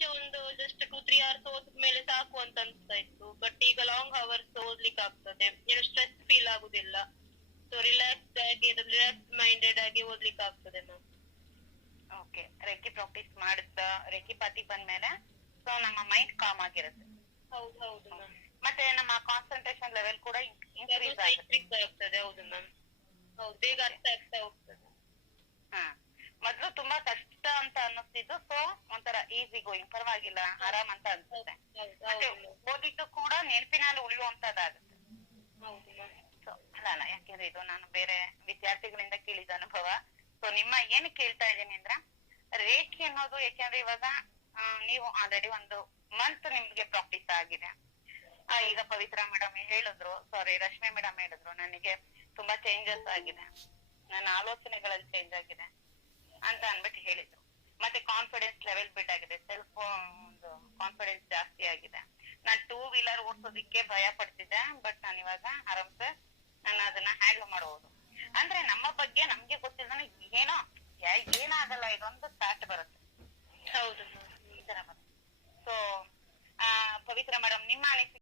ಮುಂಚೆ ಒಂದು just 2-3 hours ಓದಿದ್ಮೇಲೆ ಸಾಕು ಅಂತ ಅನ್ಸ್ತಾ ಇತ್ತು. ಬಟ್ ಈಗ ಲಾಂಗ್ ಅವರ್ಸ್ ಓದ್ಲಿಕ್ಕೆ ಆಗ್ತದೆ, ಏನು ಸ್ಟ್ರೆಸ್ ಫೀಲ್ ಆಗುದಿಲ್ಲ. ಸೊ ರಿಲ್ಯಾಕ್ಸ್ ಮೈಂಡೆಡ್ ಆಗಿ ಓದ್ಲಿಕ್ಕೆ ಆಗ್ತದೆ ಮ್ಯಾಮ್. ಓಕೆ, ರೆಕ್ಕಿ ಪ್ರಾಕ್ಟೀಸ್ ಮಾಡಿದ ರೆಕ್ಕಿ ಪಾತಿ ಬಂದ್ಮೇಲೆ ಸೊ ನಮ್ಮ ಮೈಂಡ್ ಕಾಮ್ ಆಗಿರುತ್ತೆ. ಹೌದು ಹೌದು ಮ್ಯಾಮ್. ಮತ್ತೆ ನಮ್ಮ ಕಾನ್ಸಂಟ್ರೇಷನ್ ಲೆವೆಲ್ ಕೂಡ ಇನ್ಕ್ರೀಸ್ ಆಗ್ತದೆ. ಹೌದು ಮ್ಯಾಮ್. ಹೌದು, ಬೇಗ ಅರ್ಥ ಆಗ್ತಾ ಹೋಗ್ತದೆ. ಮೊದ್ಲು ತುಂಬಾ ಕಷ್ಟ ಅಂತ ಅನ್ನಿಸ್ತಿದ್ದು, ಸೊ ಒಂಥರ ಈಸಿ ಗೋಯಿಂಗ್, ಪರವಾಗಿಲ್ಲ, ಆರಾಮ್ ಅಂತ ಅನ್ಸುತ್ತೆ. ಮತ್ತೆ ಓದಿದ್ದು ಕೂಡ ನೆನಪಿನಲ್ಲಿ ಉಳಿಯುವಂತದ್ದಾಗುತ್ತೆ. ಹೌದು ಮ್ಯಾಮ್. ಸೊ ಅಲ್ಲ, ಯಾಕೆಂದ್ರೆ ಇದು ನಾನು ಬೇರೆ ವಿದ್ಯಾರ್ಥಿಗಳಿಂದ ಕೇಳಿದ ಅನುಭವ. ಸೊ ನಿಮ್ಮ ಏನು ಕೇಳ್ತಾ ಇದ್ದೀನಿ ಅಂದ್ರೆ, ರೇಖೆ ಅನ್ನೋದು, ಯಾಕೆಂದ್ರೆ ಇವಾಗ ನೀವು ಆಲ್ರೆಡಿ ಒಂದು ಮಂತ್ ನಿಮ್ಗೆ ಪ್ರಾಕ್ಟೀಸ್ ಆಗಿದೆ. ಈಗ ಪವಿತ್ರ ಮೇಡಮ್ ಹೇಳಿದ್ರು, ಸಾರಿ ರಶ್ಮಿ ಮೇಡಮ್ ಹೇಳಿದ್ರು, ನನಗೆ ತುಂಬಾ ಚೇಂಜಸ್ ಆಗಿದೆ, ನನ್ನ ಆಲೋಚನೆಗಳಲ್ಲಿ ಚೇಂಜ್ ಆಗಿದೆ ಅಂತ ಅನ್ಬಿಟ್ಟು ಹೇಳಿದ್ರು. ಮತ್ತೆ ಕಾನ್ಫಿಡೆನ್ಸ್ ಲೆವೆಲ್ ಬಿಲ್ಡ್ ಆಗಿದೆ, ಸೆಲ್ಫ್ ಒಂದು ಕಾನ್ಫಿಡೆನ್ಸ್ ಜಾಸ್ತಿ ಆಗಿದೆ. ನಾನ್ 2 ವೀಲರ್ ಓಡಿಸೋದಿಕ್ಕೆ ಭಯ ಪಡ್ತಿದ್ದೆ, ಬಟ್ ನಾನು ಇವಾಗ ಆರಾಮ್ಸೆ ನಾನು ಅದನ್ನ ಹ್ಯಾಂಡಲ್ ಮಾಡಬಹುದು. ಅಂದ್ರೆ ನಮ್ಮ ಬಗ್ಗೆ ನಮ್ಗೆ ಗೊತ್ತಿಲ್ಲ, ಏನೋ ಏನಾಗಲ್ಲ, ಇದೊಂದು ಸ್ಟಾರ್ಟ್ ಬರುತ್ತೆ. ಹೌದು ಈ ತರ ಬರುತ್ತೆ. ಸೊ ಪವಿತ್ರ ಮೇಡಮ್, ನಿಮ್ಮ ಅನಿಸಿಕೆ